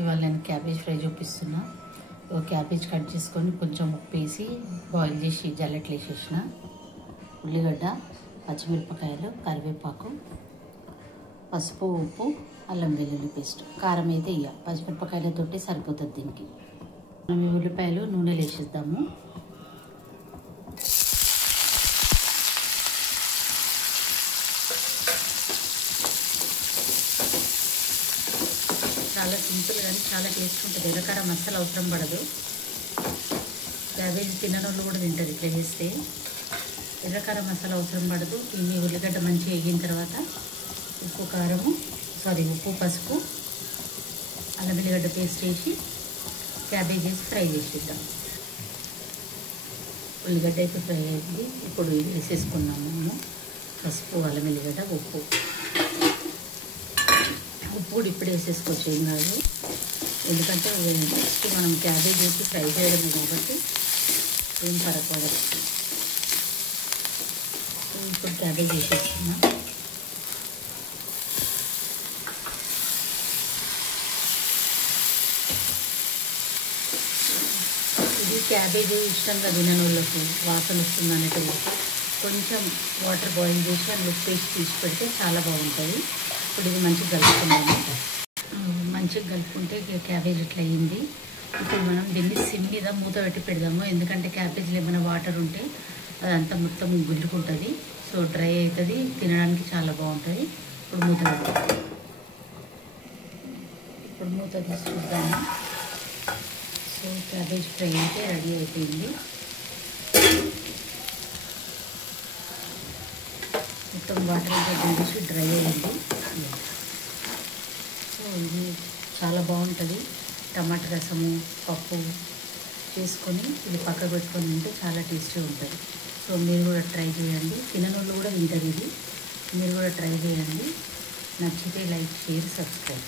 ఇవాళ నేను cabbage fry చూపిస్తున్నా. క్యాబేజ్ కట్ చేసుకొని కొంచెం ఉప్పు వేసి బాయిల్ చేసి జల్లెట్లు వేసేసిన. ఉల్లిగడ్డ, పచ్చిమిరపకాయలు, కరివేపాకు, పసుపు, ఉప్పు, అల్లం వెల్లుల్లి పేస్ట్, కారం అయితే పచ్చిమిరపకాయలతోటి సరిపోతుంది దీనికి. మనం ఈ ఉల్లిపాయలు నూనెలు వేసేద్దాము. చాలా సింపుల్ కానీ చాలా టేస్ట్ ఉంటుంది. ఎర్రకారం అస్సలు అవసరం పడదు. క్యాబేజీ తిననోళ్ళు కూడా తింటారు ఇట్లా చేస్తే. ఎర్రకారం అస్సలు అవసరం పడదు. దీన్ని ఉల్లిగడ్డ మంచిగా వేగిన తర్వాత ఉప్పు, పసుపు, అల్లం వెల్లిగడ్డ పేస్ట్ వేసి క్యాబేజ్ వేసి ఫ్రై చేసిద్దాం. ఉల్లిగడ్డ అయితే ఫ్రై అయింది. ఇప్పుడు ఇది వేసేసుకున్నాము మేము. పసుపు, అల్లం వెల్లిగడ్డ, ఉప్పు కూడా ఇప్పుడు వేసేసుకోవచ్చు, ఏం కాదు. ఎందుకంటే నెక్స్ట్ మనం క్యాబేజ్ వేసి ఫ్రై చేయడమే కాబట్టి ఏం పడకూడదు. ఇప్పుడు క్యాబేజ్ వేసేస్తున్నాం. ఇది క్యాబేజ్ ఇష్టంగా తినని వాళ్ళకు వాసన వస్తుంది అన్నట్టు కొంచెం వాటర్ బాయిల్ చేసి అందులో పేస్ట్ తీసి పెడితే చాలా బాగుంటుంది. ఇప్పుడు ఇది మంచిగా కలుపుకున్నాము. మంచిగా కలుపుకుంటే క్యాబేజ్ ఇట్లా అయ్యింది. ఇప్పుడు మనం దీన్ని సిమ్ మీద మూత పెట్టి పెడదాము. ఎందుకంటే క్యాబేజ్లో ఏమైనా వాటర్ ఉంటే అదంతా మొత్తం గుంజుకుంటుంది. సో డ్రై అవుతుంది, తినడానికి చాలా బాగుంటుంది. ఇప్పుడు మూత తీసి చూద్దాము. సో క్యాబేజ్ ఫ్రై అయితే రెడీ అయిపోయింది. మొత్తం వాటర్ అంతా గుంజేసి డ్రై అయ్యింది. సో ఇది చాలా బాగుంటుంది. టమాటా రసము, పప్పు చేసుకొని ఇది పక్కకు పెట్టుకొని తింటే చాలా టేస్టీ ఉంటుంది. సో మీరు కూడా ట్రై చేయండి. తిననోళ్ళు కూడా తింటారు ఇది. మీరు కూడా ట్రై చేయండి. నచ్చితే లైక్, షేర్, సబ్స్క్రైబ్.